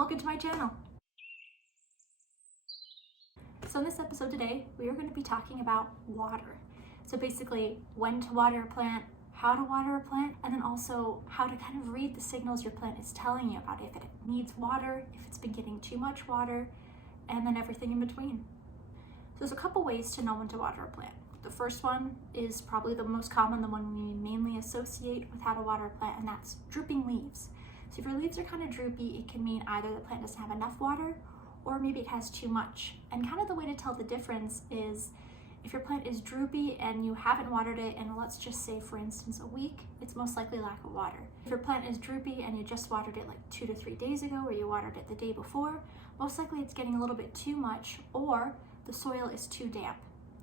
welcome to my channel. So in this episode today, we are going to be talking about water. So basically when to water a plant, how to water a plant, and then also how to kind of read the signals your plant is telling you about if it needs water, if it's been getting too much water, and then everything in between. So there's a couple ways to know when to water a plant. The first one is probably the most common, the one we mainly associate with how to water a plant, and that's drooping leaves. So if your leaves are kind of droopy, it can mean either the plant doesn't have enough water or maybe it has too much. And kind of the way to tell the difference is if your plant is droopy and you haven't watered it in, let's just say for instance a week, it's most likely lack of water. If your plant is droopy and you just watered it like 2 to 3 days ago, or you watered it the day before, most likely it's getting a little bit too much, or the soil is too damp.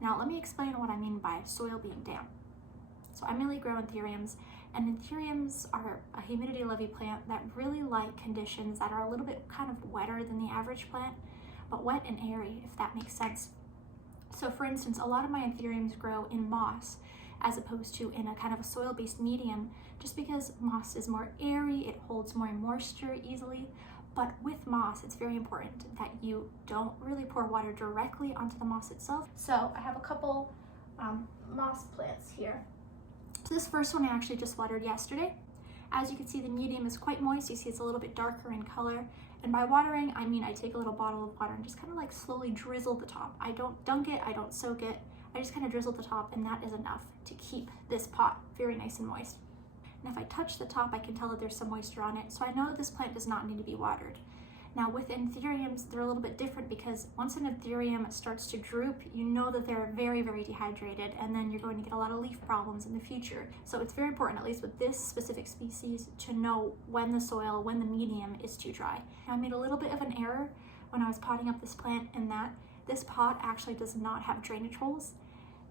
Now let me explain what I mean by soil being damp. So I mainly grow anthuriums, and anthuriums are a humidity loving plant that really like conditions that are a little bit kind of wetter than the average plant, but wet and airy, if that makes sense. So for instance, a lot of my anthuriums grow in moss as opposed to in a kind of a soil-based medium, just because moss is more airy, it holds more moisture easily. But with moss, it's very important that you don't really pour water directly onto the moss itself. So I have a couple moss plants here. So this first one I actually just watered yesterday. As you can see, the medium is quite moist. You see it's a little bit darker in color. And by watering, I mean I take a little bottle of water and just kind of like slowly drizzle the top. I don't dunk it, I don't soak it. I just kind of drizzle the top, and that is enough to keep this pot very nice and moist. And if I touch the top, I can tell that there's some moisture on it, so I know that this plant does not need to be watered. Now with anthuriums, they're a little bit different because once an anthurium starts to droop, you know that they're very, very dehydrated, and then you're going to get a lot of leaf problems in the future. So it's very important, at least with this specific species, to know when the soil, when the medium is too dry. Now I made a little bit of an error when I was potting up this plant in that this pot actually does not have drainage holes.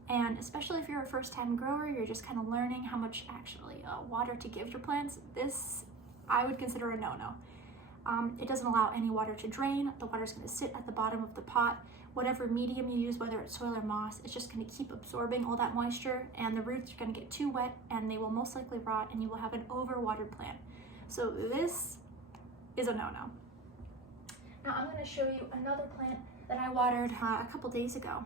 And especially if you're a first-time grower, you're just kind of learning how much actually water to give your plants, this I would consider a no-no. It doesn't allow any water to drain. The water is going to sit at the bottom of the pot. Whatever medium you use, whether it's soil or moss, it's just going to keep absorbing all that moisture, and the roots are going to get too wet and they will most likely rot, and you will have an overwatered plant. So this is a no-no. Now I'm going to show you another plant that I watered a couple days ago.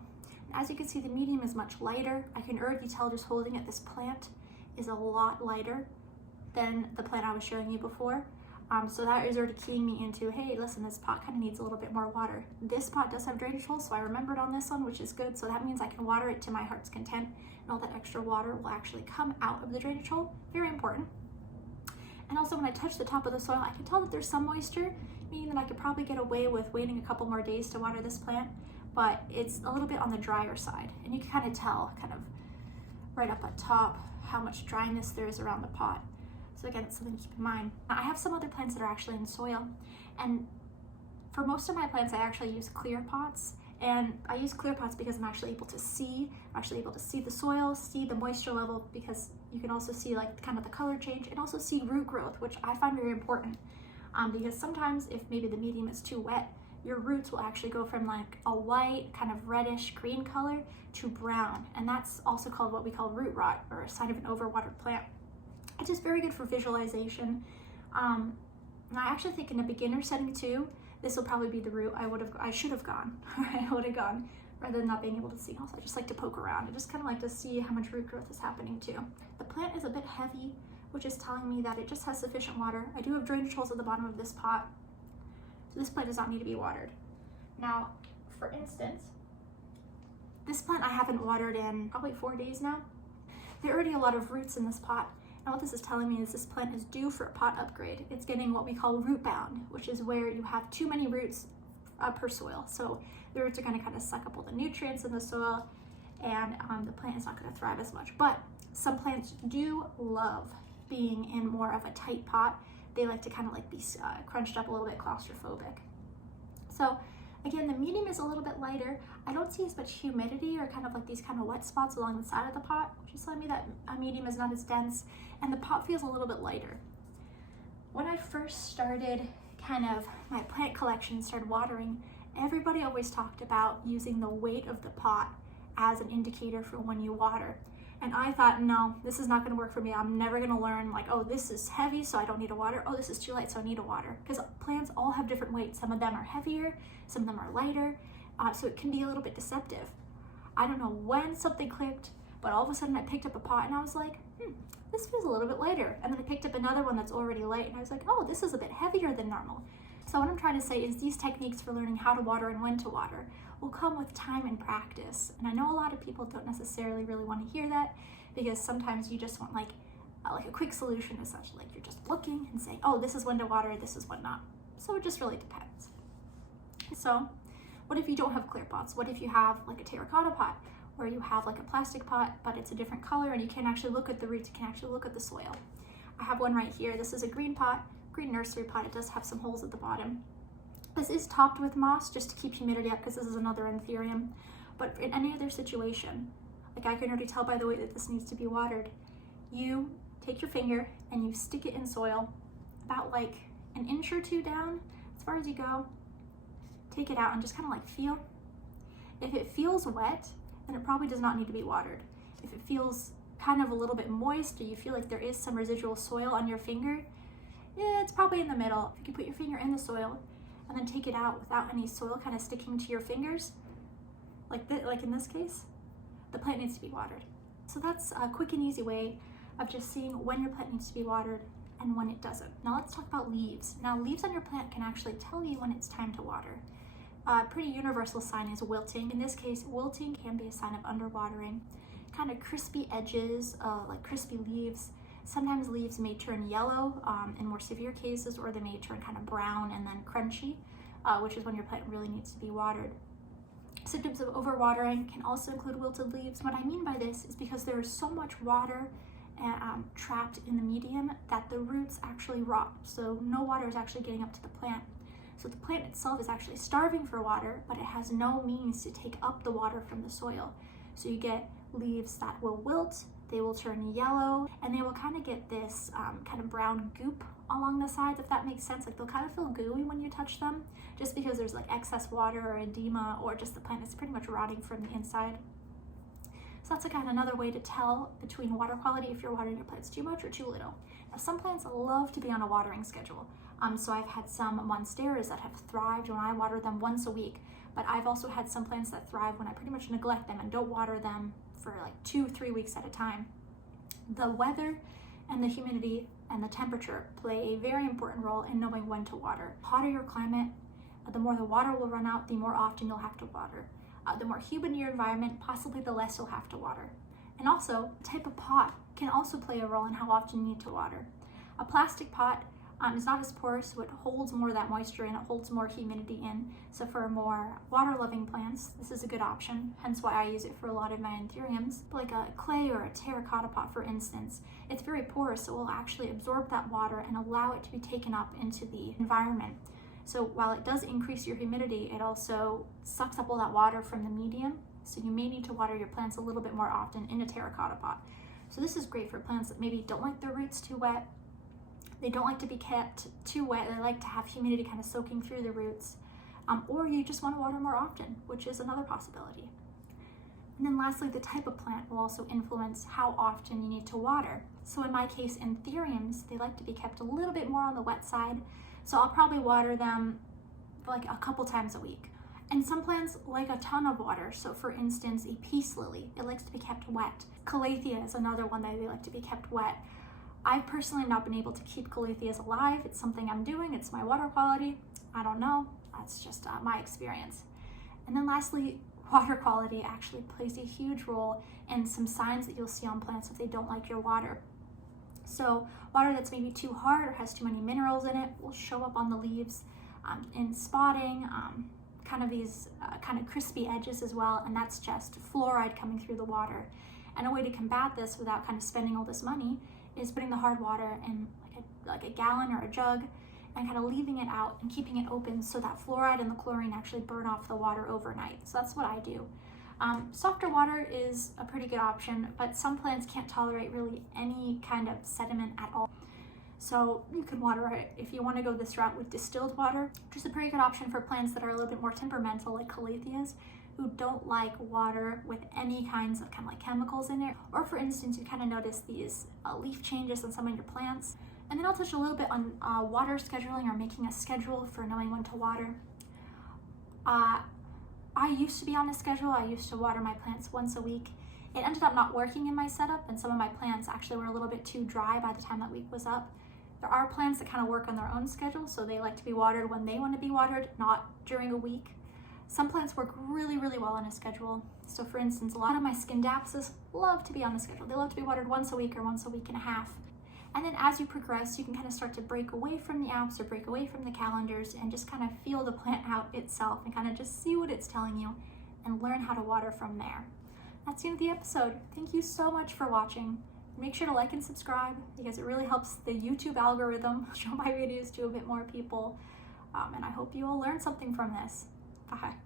As you can see, the medium is much lighter. I can already tell just holding it, this plant is a lot lighter than the plant I was showing you before. So that is already keying me into, hey, listen, this pot kind of needs a little bit more water. This pot does have drainage holes, so I remembered on this one, which is good. So that means I can water it to my heart's content, and all that extra water will actually come out of the drainage hole. Very important. And also when I touch the top of the soil, I can tell that there's some moisture, meaning that I could probably get away with waiting a couple more days to water this plant, but it's a little bit on the drier side. And you can kind of tell, kind of right up at top, how much dryness there is around the pot. So again, it's something to keep in mind. I have some other plants that are actually in soil, and for most of my plants, I actually use clear pots. And I use clear pots because I'm actually able to see the soil, see the moisture level, because you can also see like kind of the color change, and also see root growth, which I find very important. Because sometimes if maybe the medium is too wet, your roots will actually go from like a white, kind of reddish green color to brown. And that's also called what we call root rot, or a sign of an overwatered plant. It's just very good for visualization. And I actually think in a beginner setting too, this will probably be the route I should have gone, I would have gone, rather than not being able to see. Also, I just like to poke around. I just kind of like to see how much root growth is happening too. The plant is a bit heavy, which is telling me that it just has sufficient water. I do have drainage holes at the bottom of this pot, so this plant does not need to be watered. Now, for instance, this plant I haven't watered in probably 4 days now. There are already a lot of roots in this pot. And what this is telling me is this plant is due for a pot upgrade. It's getting what we call root bound, which is where you have too many roots per soil. So the roots are going to kind of suck up all the nutrients in the soil, and the plant is not going to thrive as much. But some plants do love being in more of a tight pot. They like to kind of like be crunched up, a little bit claustrophobic. So again, the medium is a little bit lighter. I don't see as much humidity or kind of like these kind of wet spots along the side of the pot, which is telling me that a medium is not as dense, and the pot feels a little bit lighter. When I first started kind of my plant collection, started watering, everybody always talked about using the weight of the pot as an indicator for when you water. And I thought, no, this is not going to work for me. I'm never going to learn like, oh, this is heavy, so I don't need to water. Oh, this is too light, so I need to water. Because plants all have different weights. Some of them are heavier, some of them are lighter. So it can be a little bit deceptive. I don't know when something clicked, but all of a sudden I picked up a pot and I was like, this feels a little bit lighter. And then I picked up another one that's already light and I was like, oh, this is a bit heavier than normal. So what I'm trying to say is these techniques for learning how to water and when to water will come with time and practice. And I know a lot of people don't necessarily really want to hear that, because sometimes you just want like a quick solution, essentially. Like you're just looking and saying, oh, this is when to water, this is when not. So it just really depends. So what if you don't have clear pots? What if you have like a terracotta pot, where you have like a plastic pot, but it's a different color and you can actually look at the roots, you can actually look at the soil. I have one right here. This is a green pot, green nursery pot. It does have some holes at the bottom. This is topped with moss just to keep humidity up, because this is another anthurium. But in any other situation, like I can already tell by the way that this needs to be watered, you take your finger and you stick it in soil about like an inch or two down, as far as you go. Take it out and just kind of like feel. If it feels wet, then it probably does not need to be watered. If it feels kind of a little bit moist, or you feel like there is some residual soil on your finger, yeah, it's probably in the middle. If you can put your finger in the soil and then take it out without any soil kind of sticking to your fingers, like in this case, the plant needs to be watered. So that's a quick and easy way of just seeing when your plant needs to be watered and when it doesn't. Now let's talk about leaves. Now leaves on your plant can actually tell you when it's time to water. A pretty universal sign is wilting. In this case, wilting can be a sign of underwatering. Kind of crispy edges, like crispy leaves. Sometimes leaves may turn yellow in more severe cases, or they may turn kind of brown and then crunchy, which is when your plant really needs to be watered. Symptoms of overwatering can also include wilted leaves. What I mean by this is because there is so much water trapped in the medium that the roots actually rot. So no water is actually getting up to the plant. So the plant itself is actually starving for water, but it has no means to take up the water from the soil. So you get leaves that will wilt, they will turn yellow, and they will kind of get this kind of brown goop along the sides, if that makes sense. Like they'll kind of feel gooey when you touch them, just because there's like excess water or edema, or just the plant is pretty much rotting from the inside. So that's again another way to tell between water quality if you're watering your plants too much or too little. Now some plants love to be on a watering schedule. So I've had some monsteras that have thrived when I water them once a week, but I've also had some plants that thrive when I pretty much neglect them and don't water them for like 2-3 weeks at a time. The weather and the humidity and the temperature play a very important role in knowing when to water. The hotter your climate, the more the water will run out, the more often you'll have to water. The more humid your environment, possibly the less you'll have to water. And also, the type of pot can also play a role in how often you need to water. A plastic pot is not as porous, so it holds more of that moisture and it holds more humidity in. So for more water-loving plants, this is a good option, hence why I use it for a lot of my anthuriums. Like a clay or a terracotta pot, for instance, it's very porous, so it will actually absorb that water and allow it to be taken up into the environment. So while it does increase your humidity, it also sucks up all that water from the medium, so you may need to water your plants a little bit more often in a terracotta pot. So this is great for plants that maybe don't like their roots too wet. They don't like to be kept too wet. They like to have humidity kind of soaking through the roots. Or you just want to water more often, which is another possibility. And then lastly, the type of plant will also influence how often you need to water. So in my case, anthuriums, they like to be kept a little bit more on the wet side. So I'll probably water them like a couple times a week. And some plants like a ton of water. So for instance, a peace lily, it likes to be kept wet. Calathea is another one that they like to be kept wet. I've personally not been able to keep calatheas alive. It's something I'm doing. It's my water quality. I don't know. That's just my experience. And then lastly, water quality actually plays a huge role in some signs that you'll see on plants if they don't like your water. So water that's maybe too hard or has too many minerals in it will show up on the leaves in spotting, kind of these kind of crispy edges as well, and that's just fluoride coming through the water. And a way to combat this without kind of spending all this money is putting the hard water in like a gallon or a jug and kind of leaving it out and keeping it open so that fluoride and the chlorine actually burn off the water overnight. So that's what I do. Softer water is a pretty good option, but some plants can't tolerate really any kind of sediment at all. So you can water it if you want to go this route with distilled water, which is a pretty good option for plants that are a little bit more temperamental, like calatheas, who don't like water with any kinds of kind of like chemicals in it. Or for instance, you kind of notice these leaf changes on some of your plants. And then I'll touch a little bit on water scheduling, or making a schedule for knowing when to water. I used to be on a schedule. I used to water my plants once a week. It ended up not working in my setup, and some of my plants actually were a little bit too dry by the time that week was up. There are plants that kind of work on their own schedule, so they like to be watered when they want to be watered, not during a week. Some plants work really, really well on a schedule. So for instance, a lot of my Scindapsus love to be on a schedule. They love to be watered once a week or once a week and a half. And then as you progress, you can kind of start to break away from the apps or break away from the calendars and just kind of feel the plant out itself and kind of just see what it's telling you and learn how to water from there. That's the end of the episode. Thank you so much for watching. Make sure to like and subscribe because it really helps the YouTube algorithm show my videos to a bit more people. And I hope you will learn something from this. Bye.